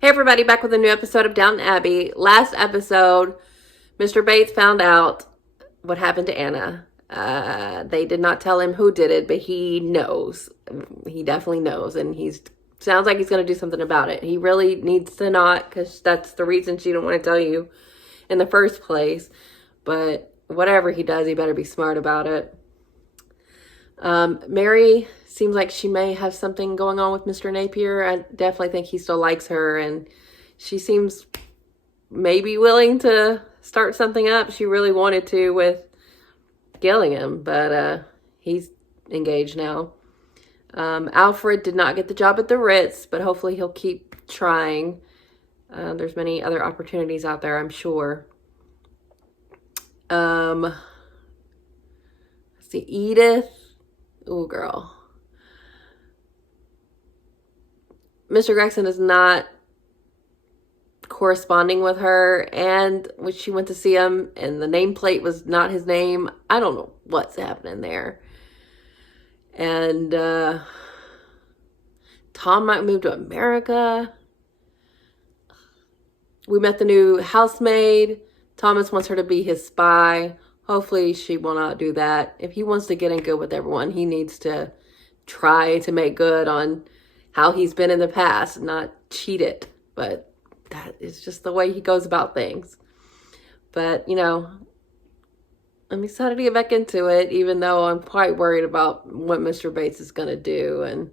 Hey everybody, back with a new episode of Downton Abbey. Last episode, Mr. Bates found out what happened to Anna. They did not tell him who did it, but he knows. He definitely knows, and sounds like he's going to do something about it. He really needs to not, because that's the reason she didn't want to tell you in the first place. But whatever he does, he better be smart about it. Mary seems like she may have something going on with Mr. Napier. I definitely think he still likes her, and she seems maybe willing to start something up. She really wanted to with Gillingham, but he's engaged now. Alfred did not get the job at the Ritz, but hopefully he'll keep trying. There's many other opportunities out there, I'm sure. Let's see, Edith. Oh, girl. Mr. Gregson is not corresponding with her, and when she went to see him and the nameplate was not his name, I don't know what's happening there. And Tom might move to America. We met the new housemaid. Thomas wants her to be his spy. Hopefully she will not do that. If he wants to get in good with everyone, he needs to try to make good on how he's been in the past, not cheat it. But that is just the way he goes about things. But, I'm excited to get back into it, even though I'm quite worried about what Mr. Bates is going to do. And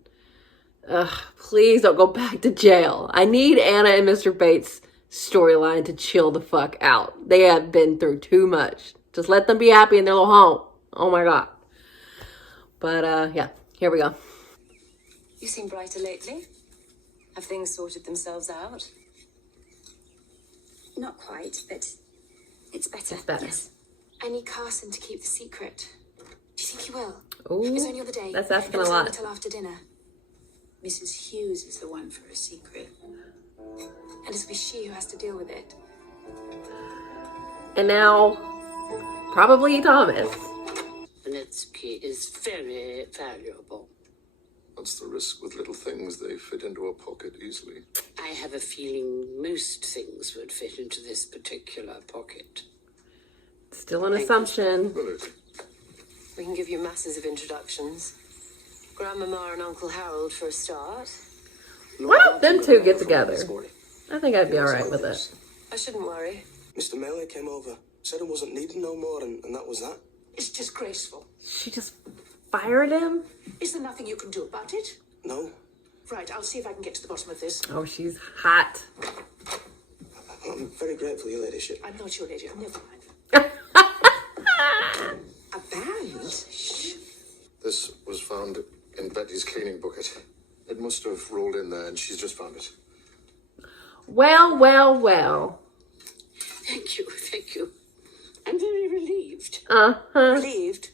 please don't go back to jail. I need Anna and Mr. Bates' storyline to chill the fuck out. They have been through too much. Just let them be happy in their little home. Oh my God. But, yeah, here we go. You seem brighter lately. Have things sorted themselves out? Not quite, but it's better. It's better. Yes. I need Carson to keep the secret. Do you think he will? Ooh, it was only the other day. that's asking it was a lot. Until after dinner. Mrs. Hughes is the one for a secret. And it'll be she who has to deal with it. And now, probably Thomas. Vanetsky is very valuable. That's the risk with little things. They fit into a pocket easily. I have a feeling most things would fit into this particular pocket. Still an assumption. Ability. We can give you masses of introductions. Grandmama and Uncle Harold for a start. Why don't them two get together? I think I'd be alright with it. I shouldn't worry. Mr. Melee came over, said it wasn't needed no more, and that was that. It's disgraceful. She just fired him? Is there nothing you can do about it? No. Right, I'll see if I can get to the bottom of this. Oh, she's hot. I'm very grateful, your ladyship. I'm not your lady. Never mind. A band? This was found in Betty's cleaning bucket. It must have rolled in there and she's just found it. Well, well, well. Thank you, thank you. I'm very relieved. Uh-huh. Relieved?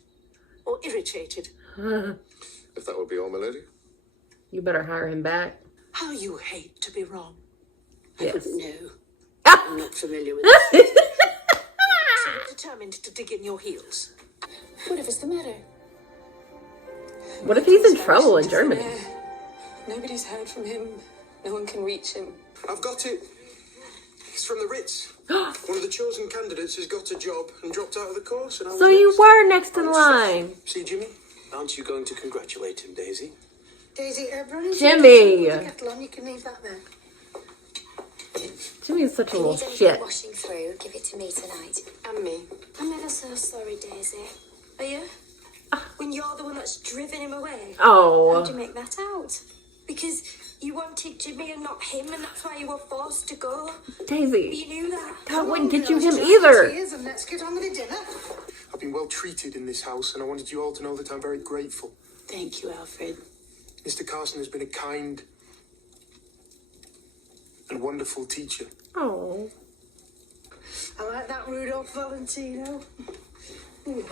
Or irritated? If that would be all, my lady. You better hire him back. How you hate to be wrong. Yes. I wouldn't know. I'm not familiar with this. So I'm determined to dig in your heels. Whatever's the matter? What if he's in trouble in Germany? Nobody's heard from him. No one can reach him. I've got it. It's from the Ritz. One of the chosen candidates has got a job and dropped out of the course. And I was So you next. were next in line. See, Jimmy? Aren't you going to congratulate him, Daisy? Daisy, Bronnie, Jimmy. put the kettle on. You can leave that there. Jimmy is such a If you little need anything shit. washing through, give it to me tonight. And me. I'm ever so sorry, Daisy. Are you? When you're the one that's driven him away? How'd you Oh. make that out? Because you wanted Jimmy and not him, and that's why you were forced to go. Daisy. You knew that. That wouldn't get you him either. And let's get on with the dinner. I've been well treated in this house, and I wanted you all to know that I'm very grateful. Thank you, Alfred. Mr. Carson has been a kind and wonderful teacher. Oh. I like that Rudolph Valentino. Ooh,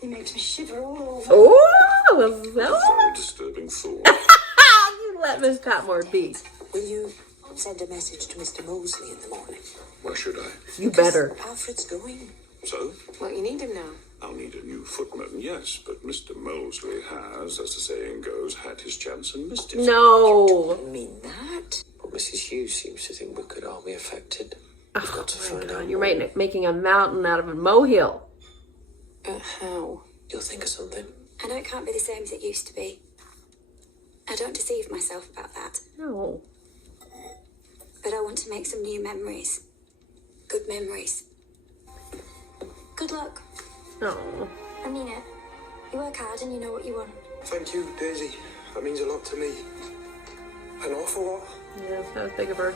he makes me shiver all over. Oh, Very disturbing thought. you let Miss Patmore be. Will you send a message to Mr. Mosley in the morning? Why should I? You better. Alfred's going. So? Well, you need him now. I'll need a new footman, yes, but Mr. Molesley has, as the saying goes, had his chance and missed it. No. I mean that. But Mrs. Hughes seems to think we could all be affected. We've got to find out. You're making a mountain out of a molehill. How? You'll think of something. I know it can't be the same as it used to be. I don't deceive myself about that. No. But I want to make some new memories. Good memories. Good luck. No. I mean it. You work hard and you know what you want. Thank you, Daisy. That means a lot to me. An awful lot. Yeah, that was big of her.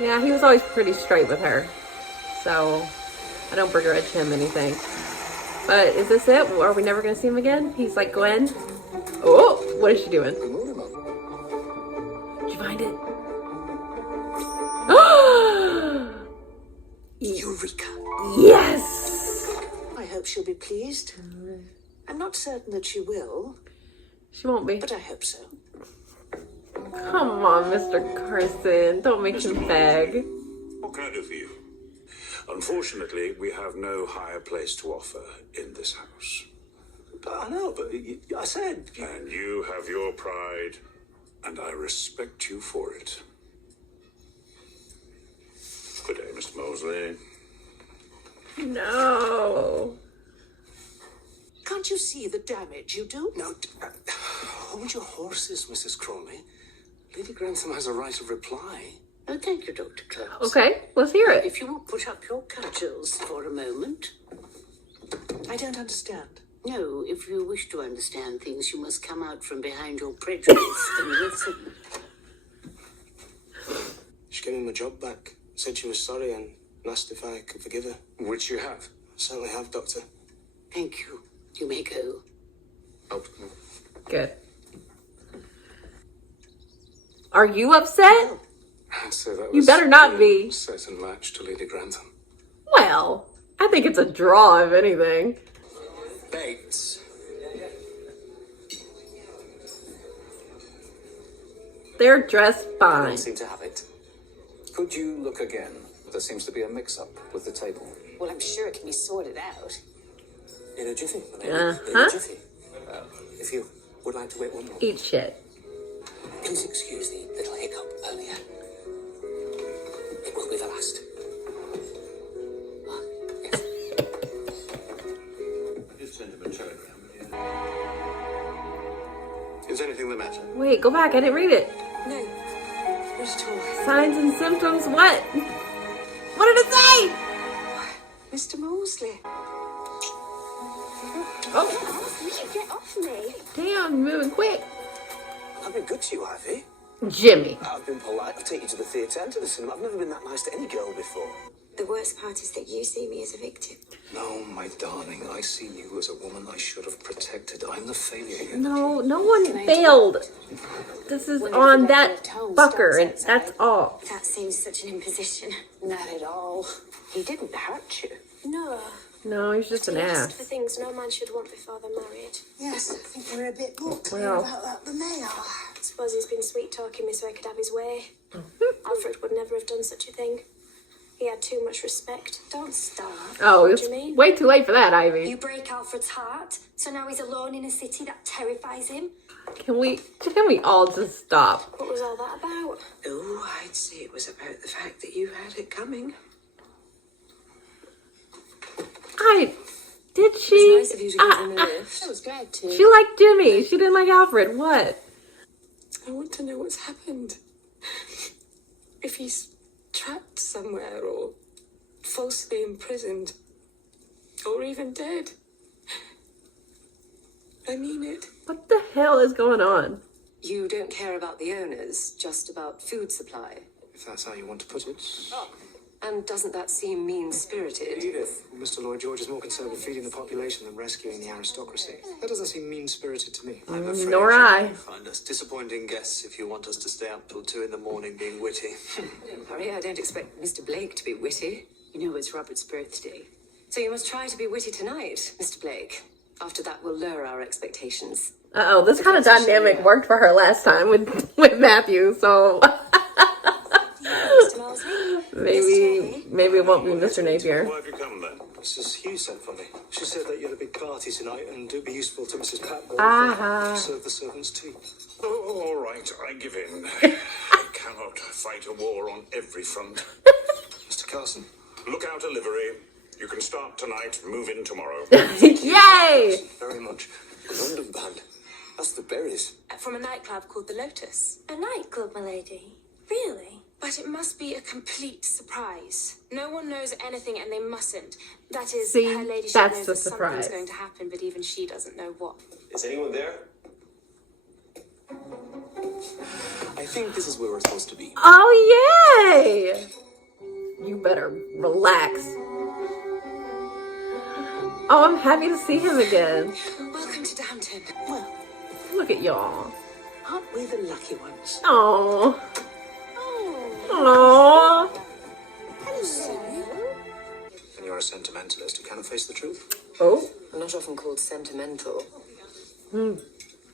Yeah, he was always pretty straight with her. So, I don't begrudge him anything. But is this it? Are we never going to see him again? He's like Gwen. Oh, what is she doing? Good morning, Mum. Did you find it? Eureka! Yes! I hope she'll be pleased. I'm not certain that she will, She won't be. but I hope so. Come on, Mr. Carson. Don't make him beg. What can I do for you? Unfortunately, we have no higher place to offer in this house. I know, but I said... And you have your pride, and I respect you for it. Good day, Mr. Mosley. No. Can't you see the damage you do? No, hold your horses, Mrs. Crawley. Lady Grantham has a right of reply. Oh, thank you, Dr. Close. Okay, let's hear it. If you will put up your cudgels for a moment. I don't understand. No, if you wish to understand things, you must come out from behind your prejudice and listen. She gave me my job back. Said she was sorry and asked if I could forgive her. Which you have. I certainly have, Doctor. Thank you. You may go. Oh, Good. Are you upset? I'd say that You was better not be. a certain match to Lady Grantham. Well, I think it's a draw, if anything. Bates. They're dressed I fine. don't seem to have it. Could you look again? There seems to be a mix-up with the table. Well, I'm sure it can be sorted out. In a jiffy. In Uh-huh. a jiffy. If you would like to wait one more. Eat shit. Please excuse the little hiccup earlier. It will be the last. Did send him a telegram. Is anything the matter? Wait, go back. I didn't read it. No. Not at all. Signs and symptoms, what? What did it say? Mr. Mosley. Oh, Get off me. damn, moving quick. I've been good to you, have you? Jimmy. I've been polite. I take you to the theatre and to the cinema. I've never been that nice to any girl before. The worst part is that you see me as a victim. No, my darling. I see you as a woman I should have protected. I'm the failure here. No, no one failed. This is on that fucker, and that's all. That seems such an imposition. Not at all. He didn't hurt you. No. No, he's just an He asked ass. for things no man should want before they're married. Yes, I think we're a bit more clear Well. about that than they are. I suppose he's been sweet talking me so I could have his way. Alfred would never have done such a thing. He had too much respect. Don't start. Oh, What it's do you mean? way too late for that, Ivy. You break Alfred's heart, so now he's alone in a city that terrifies him. Can we all just stop? What was all that about? Oh, I'd say it was about the fact that you had it coming. Did she? Nice of you to give him a lift. I was glad to. She liked Jimmy. She didn't like Alfred. What? I want to know what's happened. If he's trapped somewhere or falsely imprisoned or even dead. I mean it. What the hell is going on? You don't care about the owners, just about food supply. If that's how you want to put it. And doesn't that seem mean-spirited? Edith, Mr. Lloyd George is more concerned with feeding the population than rescuing the aristocracy. That doesn't seem mean-spirited to me. I'm afraid Nor you I. will find us disappointing guests if you want us to stay up till 2 a.m. being witty. Don't worry, I don't expect Mr. Blake to be witty. You know it's Robert's birthday. So you must try to be witty tonight, Mr. Blake. After that, we'll lower our expectations. Uh-oh, this kind of dynamic worked for her last time with Matthew, so Mr. Mosley? maybe it won't be Mr. Napier. Why have you come then? Mrs. Hughes sent for me. She said that you had a big party tonight and it would be useful to Mrs. Patmore Ah. to serve the servants' tea. Oh, all right, I give in. I cannot fight a war on every front. Mr. Carson. Look out a livery. You can start tonight, move in tomorrow. Yay! Very much. The London band. That's the berries. From a nightclub called the Lotus. A nightclub, my lady. Really? But it must be a complete surprise. No one knows anything and they mustn't. That is, See, her ladyship that's knows the that surprise. something's going to happen, but even she doesn't know what. Is anyone there? I think this is where we're supposed to be. Oh, yay! You better relax. Oh, I'm happy to see him again. Welcome to Downton. Well, Look at y'all. aren't we the lucky ones? Oh. Oh. And you're a sentimentalist who cannot face the truth. Oh. I'm not often called sentimental. Your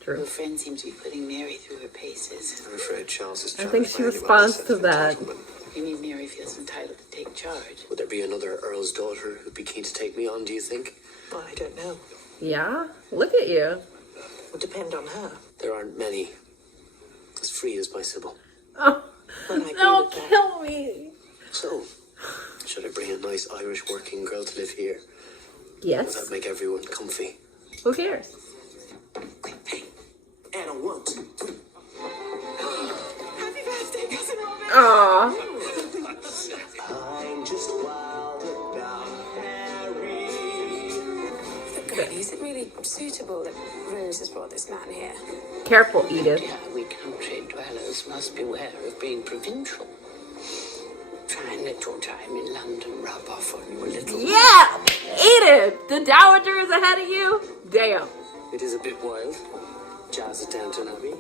True. friend seems to be putting Mary through her paces. I'm afraid Charles is I trying think to she find you responds under to sense of that. entitlement. You mean Mary feels entitled to take charge? Would there be another Earl's daughter who'd be keen to take me on, do you think? Well, I don't know. Yeah? Look at you. It'll depend on her. There aren't many as free as my Sybil. Oh. Well, I agree Don't with that. kill me. So, should I bring a nice Irish working girl to live here? Would Yes. that make everyone comfy? Who cares? And a 1, 2, 3. Happy birthday, Cousin Robert! Aw. I'm just wild about Harry. But really, is it really suitable that Rose has brought this man here? Careful, Edith. Dear, we country dwellers must beware of being provincial. Try and let your time in London rub off on you a little. Yeah! Edith! The Dowager is ahead of you? Damn. It is a bit wild. Jazz at Downton Abbey.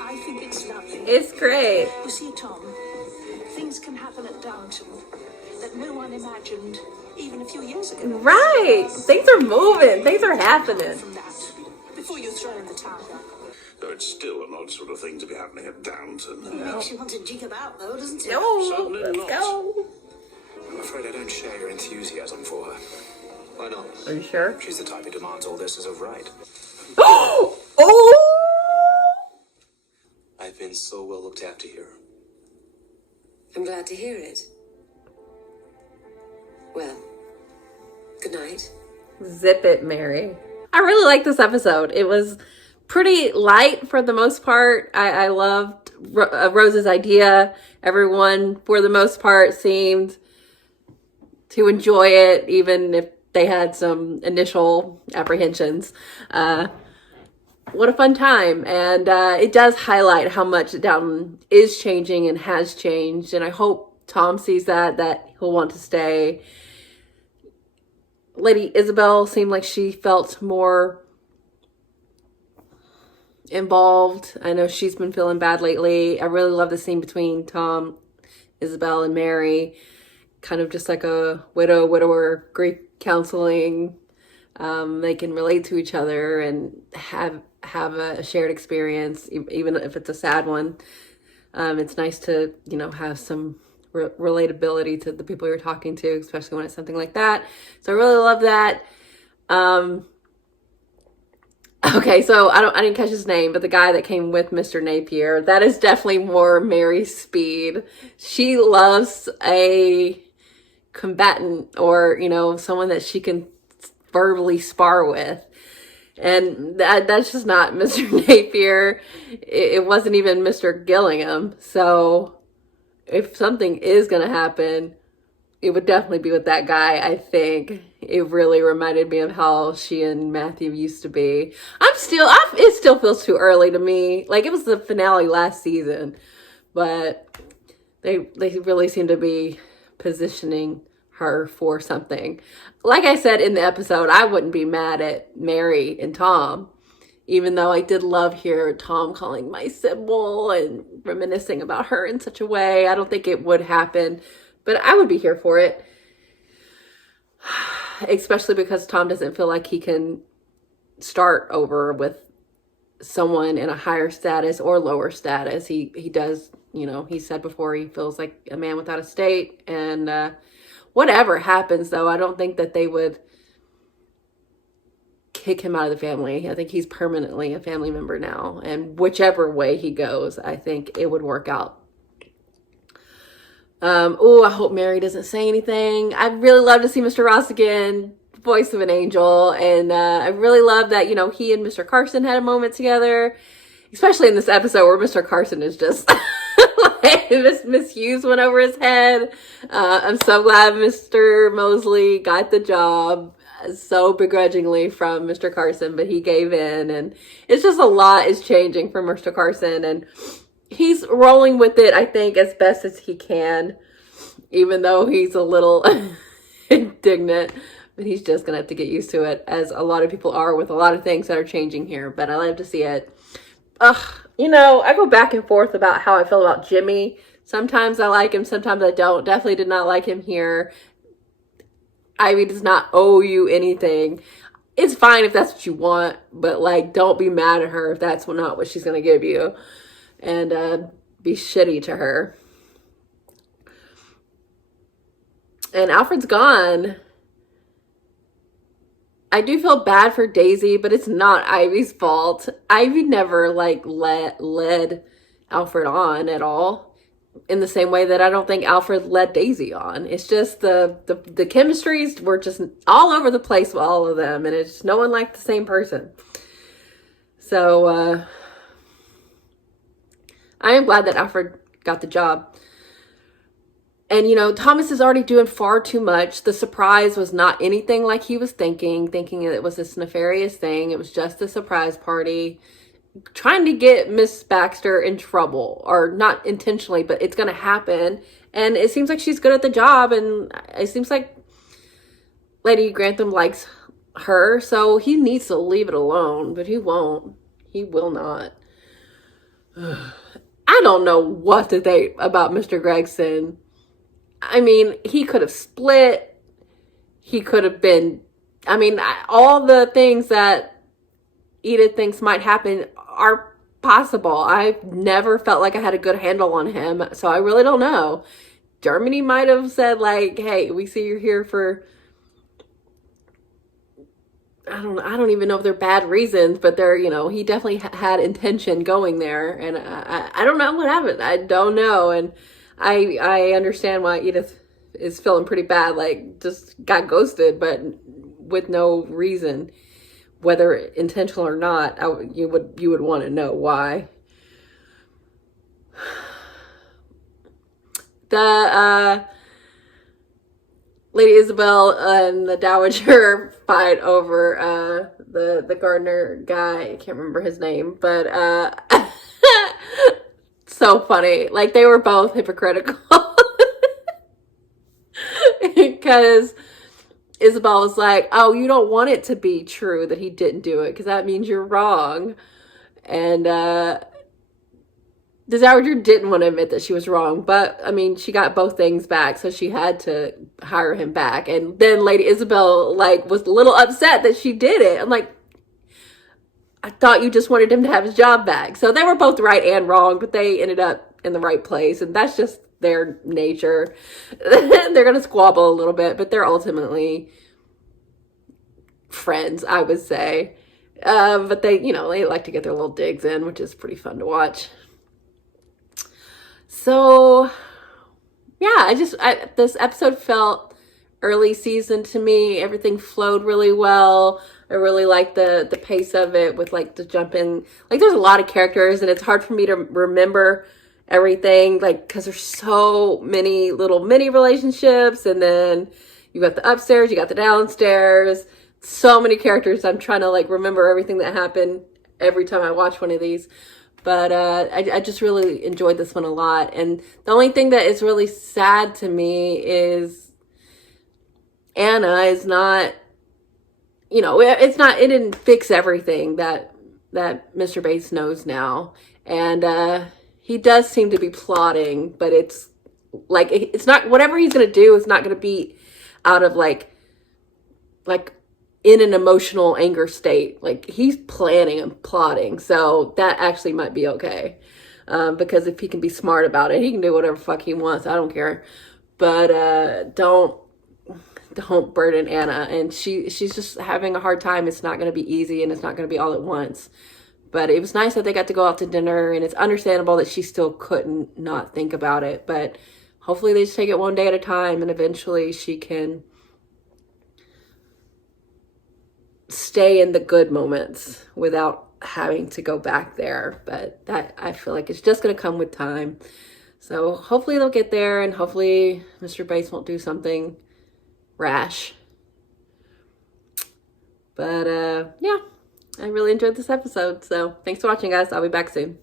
I think it's lovely. It's great. You see, Tom, things can happen at Downton that no one imagined even a few years ago. Right. Things are moving. Things are happening. From that, before you throw in the towel. Though it's still an odd sort of thing to be happening at Downton. Makes you want to jig about, though, doesn't it? No, Certainly let's not. go. I'm afraid I don't share your enthusiasm for her. Why not? Are you sure? She's the type who demands all this as of right. Oh! I've been so well looked after here. I'm glad to hear it. Well, good night. Zip it, Mary. I really like this episode. It was pretty light for the most part. I loved Rose's idea. Everyone, for the most part, seemed to enjoy it, even if they had some initial apprehensions. What a fun time. And it does highlight how much Downton is changing and has changed. And I hope Tom sees that he'll want to stay. Lady Isabel seemed like she felt more involved. I know she's been feeling bad lately. I really love the scene between Tom, Isabel, and Mary. Kind of just like a widower grief counseling. They can relate to each other and have a shared experience, even if it's a sad one. It's nice to, have some relatability to the people you're talking to, especially when it's something like that. So I really love that. Okay, so I didn't catch his name, but the guy that came with Mr. Napier, that is definitely more Mary's speed. She loves a combatant or, someone that she can verbally spar with. And that's just not Mr. Napier. It wasn't even Mr. Gillingham. So if something is going to happen, it would definitely be with that guy, I think. It really reminded me of how she and Matthew used to be. It still feels too early to me. Like, it was the finale last season. But they really seem to be positioning her for something. Like I said in the episode, I wouldn't be mad at Mary and Tom, even though I did love hear Tom calling my Sybil and reminiscing about her in such a way. I don't think it would happen, but I would be here for it. Especially because Tom doesn't feel like he can start over with someone in a higher status or lower status. He does, he said before he feels like a man without a state. And whatever happens, though, I don't think that they would kick him out of the family. I think he's permanently a family member now. And whichever way he goes, I think it would work out I hope Mary doesn't say anything. I'd really love to see Mr. Ross again, voice of an angel. And I really love that, he and Mr. Carson had a moment together, especially in this episode where Mr. Carson is just like, Miss Hughes went over his head. I'm so glad Mr. Mosley got the job so begrudgingly from Mr. Carson, but he gave in, and it's just a lot is changing for Mr. Carson, and he's rolling with it, I think, as best as he can, even though he's a little indignant, but he's just gonna have to get used to it, as a lot of people are with a lot of things that are changing here. But I love to see it. I go back and forth about how I feel about Jimmy. Sometimes I like him, sometimes I don't. Definitely did not like him here. Ivy does not owe you anything. It's fine if that's what you want, but like, don't be mad at her if that's not what she's gonna give you, and be shitty to her. And Alfred's gone. I do feel bad for Daisy, but it's not Ivy's fault. Ivy never led Alfred on at all, in the same way that I don't think Alfred led Daisy on. It's just the chemistries were just all over the place with all of them, and it's no one liked the same person. So I am glad that Alfred got the job. And, Thomas is already doing far too much. The surprise was not anything like he was thinking it was this nefarious thing. It was just a surprise party, trying to get Miss Baxter in trouble, or not intentionally, but it's going to happen. And it seems like she's good at the job, and it seems like Lady Grantham likes her, so he needs to leave it alone, but he won't. He will not. I don't know what to think about Mr. Gregson. I mean, he could have split. He could have been, all the things that Edith thinks might happen are possible. I've never felt like I had a good handle on him, so I really don't know. Germany might have said, like, hey, we see you're here for, I don't even know if they're bad reasons, but they're, he definitely had intention going there, and I don't know what happened. I don't know, and I understand why Edith is feeling pretty bad, like, just got ghosted, but with no reason, whether intentional or not. You would want to know why. The Lady Isabel and the Dowager fight over the gardener guy. I can't remember his name, but so funny. Like, they were both hypocritical. Because Isabel was like, oh, you don't want it to be true that he didn't do it, because that means you're wrong. And the Dowager didn't want to admit that she was wrong, but she got both things back, so she had to hire him back. And then Lady Isabel was a little upset that she did it. I'm like, I thought you just wanted him to have his job back. So they were both right and wrong, but they ended up in the right place, and that's just their nature. They're gonna squabble a little bit, but they're ultimately friends, I would say. But they like to get their little digs in, which is pretty fun to watch. So yeah, this episode felt early season to me. Everything flowed really well. I really like the pace of it, with the jump in. There's a lot of characters, and it's hard for me to remember everything, because there's so many little mini relationships, and then you got the upstairs, you got the downstairs, so many characters. I'm trying to remember everything that happened every time I watch one of these. But I just really enjoyed this one a lot. And the only thing that is really sad to me is Anna is not, it didn't fix everything that Mr. Bates knows now. And he does seem to be plotting, but it's not, whatever he's going to do is not going to be out of in an emotional anger state. He's planning and plotting, so that actually might be okay. Because if he can be smart about it, he can do whatever fuck he wants. I don't care. But don't burden Anna. And she's just having a hard time. It's not going to be easy, and it's not going to be all at once. But it was nice that they got to go out to dinner, and it's understandable that she still couldn't not think about it. But hopefully they just take it one day at a time, and eventually she can stay in the good moments without having to go back there. But that, I feel like it's just going to come with time. So hopefully they'll get there, and hopefully Mr. Bates won't do something rash. But yeah, I really enjoyed this episode. So thanks for watching, guys. I'll be back soon.